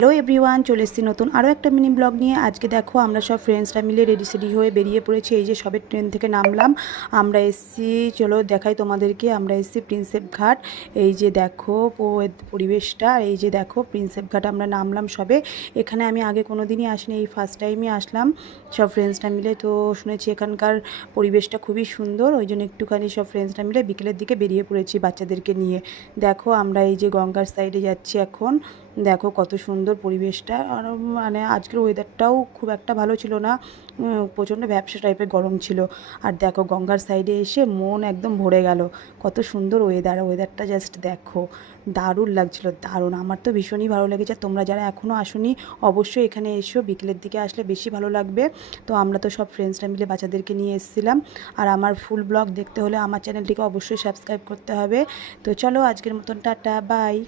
Hello everyone, চলে এসেছি নতুন আরও একটা মিনি ব্লগ নিয়ে। আজকে দেখো আমরা সব ফ্রেন্ডসরা মিলে রেডি সেডি হয়ে বেরিয়ে পড়েছি। এই যে সবে ট্রেন থেকে নামলাম, আমরা এসেছি, চলো দেখাই তোমাদেরকে। আমরা এসেছি প্রিন্সেপ ঘাট। এই যে দেখো পরিবেশটা, এই যে দেখো প্রিন্সেপ ঘাট আমরা নামলাম সবে। এখানে আমি আগে কোনো দিনই আসিনি, এই ফার্স্ট টাইমই আসলাম সব ফ্রেন্ডসরা মিলে। তো শুনেছি এখানকার পরিবেশটা খুবই সুন্দর, ওই জন্য একটুখানি সব ফ্রেন্ডসরা মিলে বিকেলের দিকে বেরিয়ে পড়েছি বাচ্চাদেরকে নিয়ে। দেখো আমরা এই যে গঙ্গার সাইডে যাচ্ছি এখন। দেখো কত সুন্দর পরিবেশটা। আর মানে আজকের ওয়েদারটাও খুব একটা ভালো ছিল না, প্রচণ্ড ভ্যাপসা টাইপের গরম ছিল। আর দেখো গঙ্গার সাইডে এসে মন একদম ভরে গেল। কত সুন্দর ওয়েদারটা জাস্ট দেখো, দারুণ লাগছিল, দারুণ। আমার তো ভীষণই ভালো লেগেছে। তোমরা যারা এখনও আসোনি অবশ্যই এখানে এসো, বিকেলের দিকে আসলে বেশি ভালো লাগবে। তো আমরা তো সব ফ্রেন্ডসরা মিলে বাচ্চাদেরকে নিয়ে এসেছিলাম। আর আমার ফুল ব্লগ দেখতে হলে আমার চ্যানেলটিকে অবশ্যই সাবস্ক্রাইব করতে হবে। তো চলো আজকের মতন টাটা, বাই।